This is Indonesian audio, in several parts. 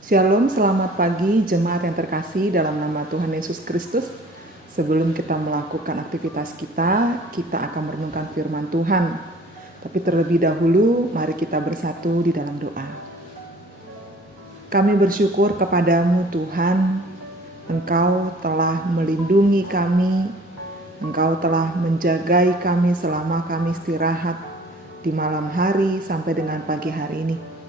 Shalom, selamat pagi jemaat yang terkasih dalam nama Tuhan Yesus Kristus. Sebelum kita melakukan aktivitas kita akan merenungkan firman Tuhan. Tapi terlebih dahulu, mari kita bersatu di dalam doa. Kami bersyukur kepadamu Tuhan, Engkau telah melindungi kami, Engkau telah menjagai kami selama kami istirahat di malam hari sampai dengan pagi hari ini.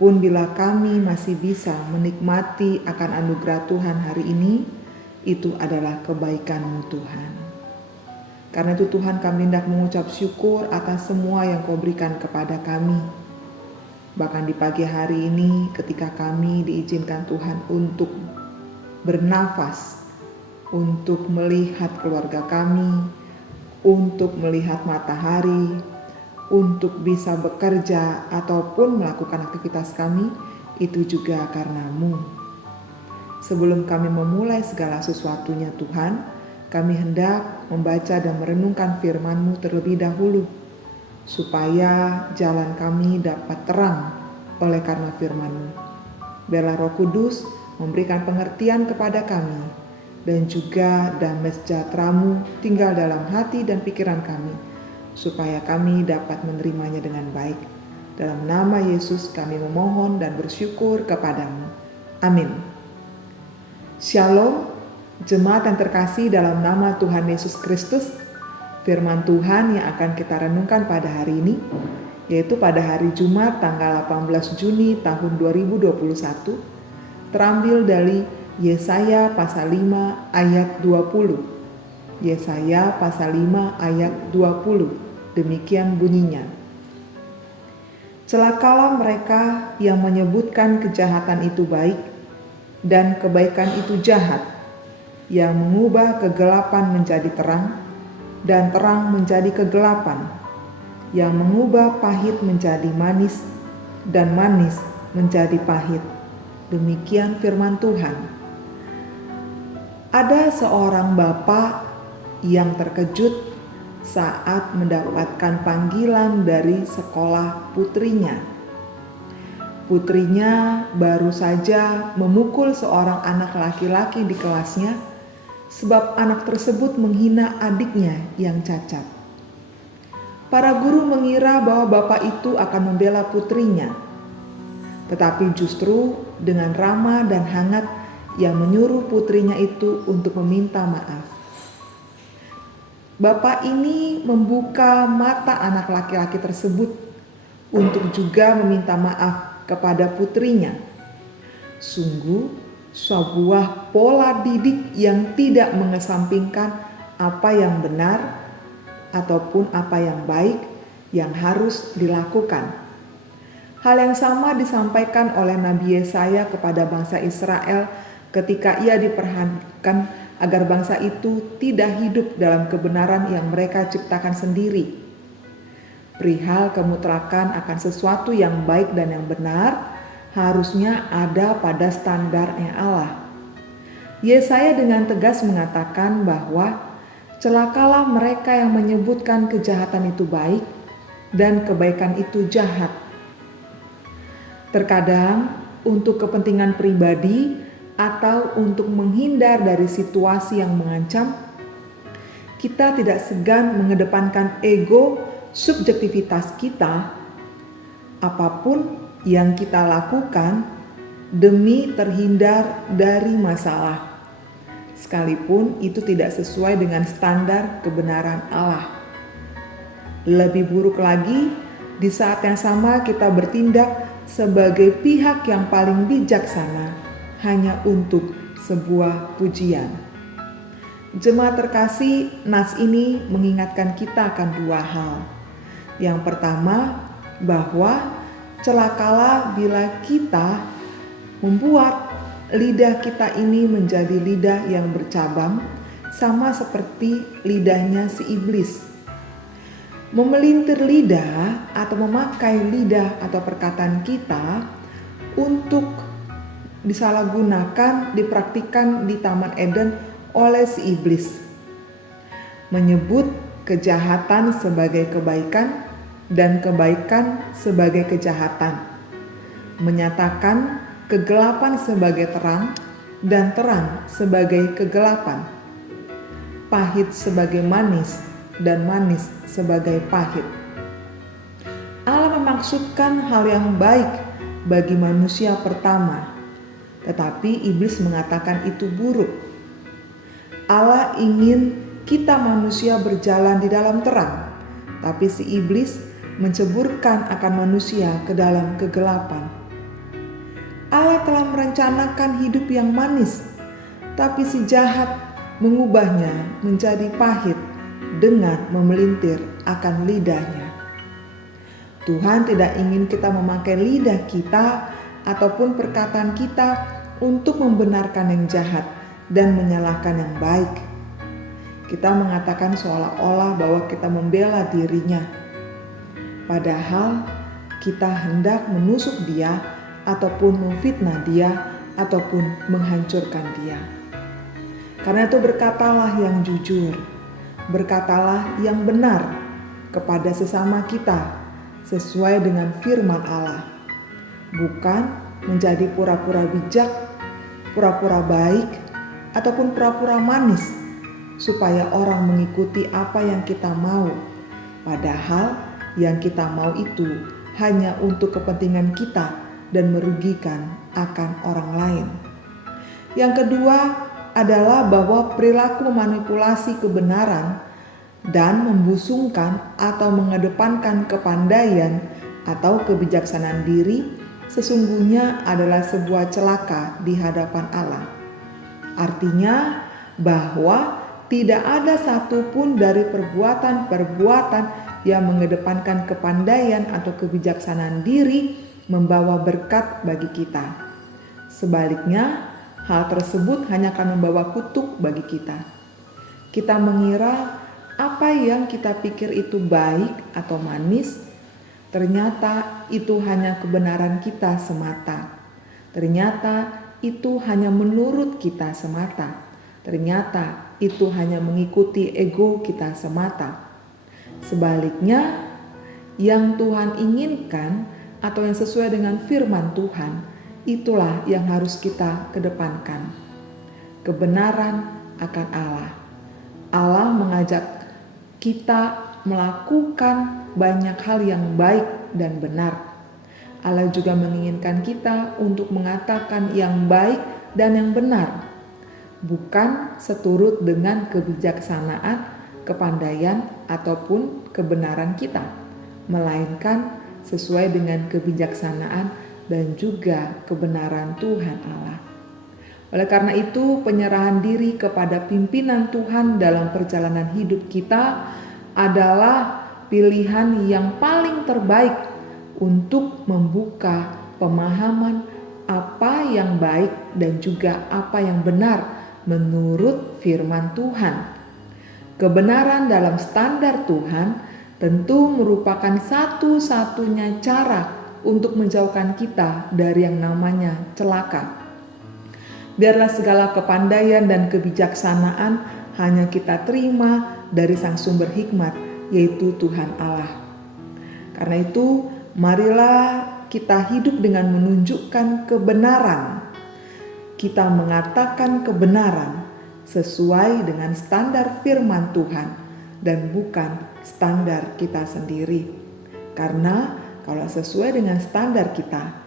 Pun bila kami masih bisa menikmati akan anugerah Tuhan hari ini, itu adalah kebaikan-Mu Tuhan. Karena itu Tuhan, kami hendak mengucap syukur atas semua yang Kau berikan kepada kami. Bahkan di pagi hari ini ketika kami diizinkan Tuhan untuk bernafas, untuk melihat keluarga kami, untuk melihat matahari, untuk bisa bekerja ataupun melakukan aktivitas kami, itu juga karena-Mu. Sebelum kami memulai segala sesuatunya Tuhan, kami hendak membaca dan merenungkan firman-Mu terlebih dahulu, supaya jalan kami dapat terang oleh karena firman-Mu. Biarlah Roh Kudus memberikan pengertian kepada kami, dan juga damai sejahtera-Mu tinggal dalam hati dan pikiran kami, supaya kami dapat menerimanya dengan baik. Dalam nama Yesus kami memohon dan bersyukur kepadamu. Amin. Shalom, jemaat yang terkasih dalam nama Tuhan Yesus Kristus. Firman Tuhan yang akan kita renungkan pada hari ini, yaitu pada hari Jumat tanggal 18 Juni tahun 2021, terambil dari Yesaya pasal 5 ayat 20. Yesaya pasal 5 ayat 20. Demikian bunyinya. Celakalah mereka yang menyebutkan kejahatan itu baik dan kebaikan itu jahat, yang mengubah kegelapan menjadi terang dan terang menjadi kegelapan, yang mengubah pahit menjadi manis dan manis menjadi pahit. Demikian firman Tuhan. Ada seorang bapak yang terkejut saat mendapatkan panggilan dari sekolah putrinya. Putrinya baru saja memukul seorang anak laki-laki di kelasnya sebab anak tersebut menghina adiknya yang cacat. Para guru mengira bahwa bapak itu akan membela putrinya, tetapi justru dengan ramah dan hangat yang menyuruh putrinya itu untuk meminta maaf. Bapak ini membuka mata anak laki-laki tersebut untuk juga meminta maaf kepada putrinya. Sungguh sebuah pola didik yang tidak mengesampingkan apa yang benar ataupun apa yang baik yang harus dilakukan. Hal yang sama disampaikan oleh Nabi Yesaya kepada bangsa Israel ketika ia diperhadapkan agar bangsa itu tidak hidup dalam kebenaran yang mereka ciptakan sendiri. Perihal kemutlaqan akan sesuatu yang baik dan yang benar harusnya ada pada standarnya Allah. Yesaya dengan tegas mengatakan bahwa celakalah mereka yang menyebutkan kejahatan itu baik dan kebaikan itu jahat. Terkadang untuk kepentingan pribadi atau untuk menghindar dari situasi yang mengancam, kita tidak segan mengedepankan ego subjektivitas kita, apapun yang kita lakukan demi terhindar dari masalah, sekalipun itu tidak sesuai dengan standar kebenaran Allah. Lebih buruk lagi, di saat yang sama kita bertindak sebagai pihak yang paling bijaksana hanya untuk sebuah pujian. Jemaat terkasih, nas ini mengingatkan kita akan dua hal. Yang pertama, bahwa celakalah bila kita membuat lidah kita ini menjadi lidah yang bercabang, sama seperti lidahnya si iblis. Memelintir lidah atau memakai lidah atau perkataan kita untuk disalahgunakan, dipraktikkan di Taman Eden oleh si iblis. Menyebut kejahatan sebagai kebaikan dan kebaikan sebagai kejahatan. menyatakan kegelapan sebagai terang dan terang sebagai kegelapan, pahit sebagai manis dan manis sebagai pahit. Allah memaksudkan hal yang baik bagi manusia pertama, tetapi iblis mengatakan itu buruk. Allah ingin kita manusia berjalan di dalam terang, tapi si iblis menceburkan akan manusia ke dalam kegelapan. Allah telah merencanakan hidup yang manis, tapi si jahat mengubahnya menjadi pahit dengan memelintir akan lidahnya. Tuhan tidak ingin kita memakai lidah kita ataupun perkataan kita untuk membenarkan yang jahat dan menyalahkan yang baik. Kita mengatakan seolah-olah bahwa kita membela dirinya, padahal kita hendak menusuk dia ataupun memfitnah dia ataupun menghancurkan dia. Karena itu berkatalah yang jujur, berkatalah yang benar kepada sesama kita sesuai dengan firman Allah, bukan menjadi pura-pura bijak, pura-pura baik, ataupun pura-pura manis supaya orang mengikuti apa yang kita mau, padahal yang kita mau itu hanya untuk kepentingan kita dan merugikan akan orang lain. Yang kedua adalah bahwa perilaku memanipulasi kebenaran dan membusungkan atau mengedepankan kepandaian atau kebijaksanaan diri sesungguhnya adalah sebuah celaka di hadapan Allah. Artinya bahwa tidak ada satupun dari perbuatan-perbuatan yang mengedepankan kepandaian atau kebijaksanaan diri membawa berkat bagi kita. Sebaliknya, hal tersebut hanya akan membawa kutuk bagi kita. Kita mengira apa yang kita pikir itu baik atau manis, ternyata itu hanya kebenaran kita semata. Ternyata itu hanya menurut kita semata. Ternyata itu hanya mengikuti ego kita semata. Sebaliknya, yang Tuhan inginkan atau yang sesuai dengan firman Tuhan, itulah yang harus kita kedepankan. Kebenaran akan Allah. Allah mengajak kita melakukan banyak hal yang baik dan benar. Allah juga menginginkan kita untuk mengatakan yang baik dan yang benar, bukan seturut dengan kebijaksanaan, kepandaian, ataupun kebenaran kita, melainkan sesuai dengan kebijaksanaan dan juga kebenaran Tuhan Allah. Oleh karena itu, penyerahan diri kepada pimpinan Tuhan dalam perjalanan hidup kita adalah pilihan yang paling terbaik untuk membuka pemahaman apa yang baik dan juga apa yang benar menurut firman Tuhan. Kebenaran dalam standar Tuhan tentu merupakan satu-satunya cara untuk menjauhkan kita dari yang namanya celaka. Biarlah segala kepandaian dan kebijaksanaan hanya kita terima dari sang sumber hikmat, yaitu Tuhan Allah. Karena itu, marilah kita hidup dengan menunjukkan kebenaran. Kita mengatakan kebenaran sesuai dengan standar firman Tuhan dan bukan standar kita sendiri. Karena kalau sesuai dengan standar kita,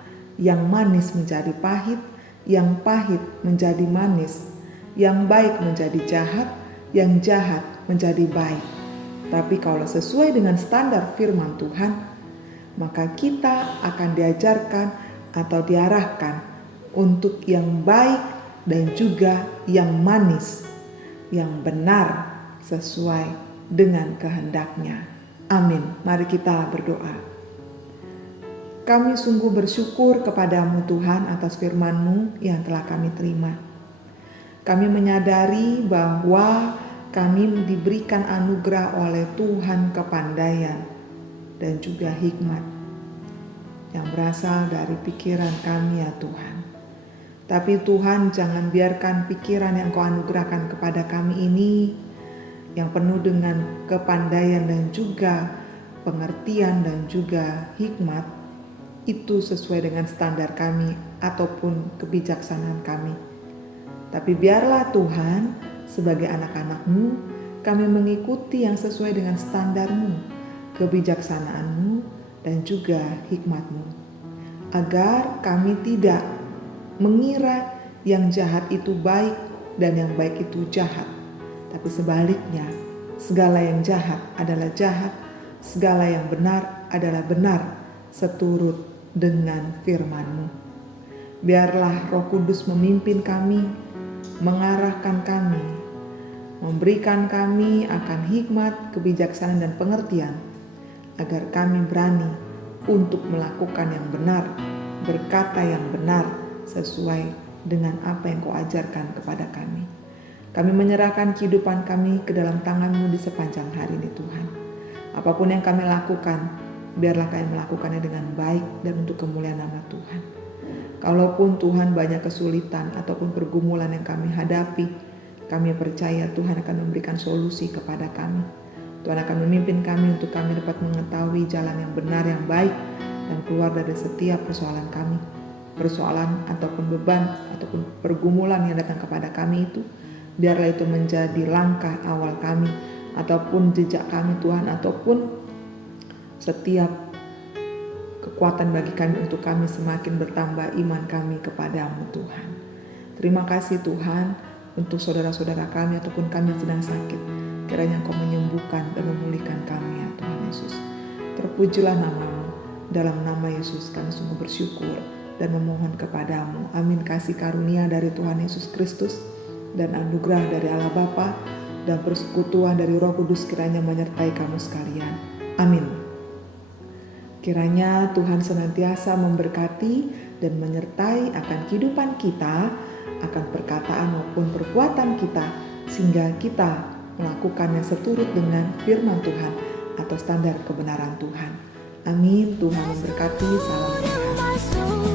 yang manis menjadi pahit, yang pahit menjadi manis, yang baik menjadi jahat, yang jahat menjadi baik. Tapi kalau sesuai dengan standar firman Tuhan, maka kita akan diajarkan atau diarahkan untuk yang baik dan juga yang manis, yang benar sesuai dengan kehendaknya. Amin. Mari kita berdoa. Kami sungguh bersyukur kepadamu Tuhan atas firman-Mu yang telah kami terima. Kami menyadari bahwa kami diberikan anugerah oleh Tuhan kepandaian dan juga hikmat yang berasal dari pikiran kami ya Tuhan. Tapi Tuhan, jangan biarkan pikiran yang Kau anugerahkan kepada kami ini yang penuh dengan kepandaian dan juga pengertian dan juga hikmat itu sesuai dengan standar kami ataupun kebijaksanaan kami. Tapi biarlah Tuhan, sebagai anak-anak-Mu, kami mengikuti yang sesuai dengan standar-Mu, kebijaksanaan-Mu, dan juga hikmat-Mu. Agar kami tidak mengira yang jahat itu baik dan yang baik itu jahat. Tapi sebaliknya, segala yang jahat adalah jahat, segala yang benar adalah benar, seturut dengan firman-Mu. Biarlah Roh Kudus memimpin kami, mengarahkan kami, memberikan kami akan hikmat, kebijaksanaan, dan pengertian, agar kami berani untuk melakukan yang benar, berkata yang benar, sesuai dengan apa yang Kau ajarkan kepada kami. Kami menyerahkan kehidupan kami ke dalam tangan-Mu di sepanjang hari ini Tuhan. Apapun yang kami lakukan, biarlah kami melakukannya dengan baik dan untuk kemuliaan nama Tuhan. Kalaupun Tuhan banyak kesulitan ataupun pergumulan yang kami hadapi, kami percaya Tuhan akan memberikan solusi kepada kami. Tuhan akan memimpin kami untuk kami dapat mengetahui jalan yang benar, yang baik, dan keluar dari setiap persoalan kami. Persoalan ataupun beban ataupun pergumulan yang datang kepada kami itu, biarlah itu menjadi langkah awal kami ataupun jejak kami Tuhan, ataupun setiap kekuatan bagi kami untuk kami semakin bertambah iman kami kepadamu Tuhan. Terima kasih Tuhan untuk saudara-saudara kami ataupun kami sedang sakit. Kiranya Engkau menyembuhkan dan memulihkan kami ya Tuhan Yesus. Terpujilah nama-Mu. Dalam nama Yesus kami sungguh bersyukur dan memohon kepadamu. Amin. Kasih karunia dari Tuhan Yesus Kristus dan anugerah dari Allah Bapa dan persekutuan dari Roh Kudus kiranya menyertai kamu sekalian. Amin. Kiranya Tuhan senantiasa memberkati dan menyertai akan kehidupan kita, akan perkataan maupun perbuatan kita, sehingga kita melakukannya seturut dengan firman Tuhan atau standar kebenaran Tuhan. Amin. Tuhan memberkati. Salam sehat.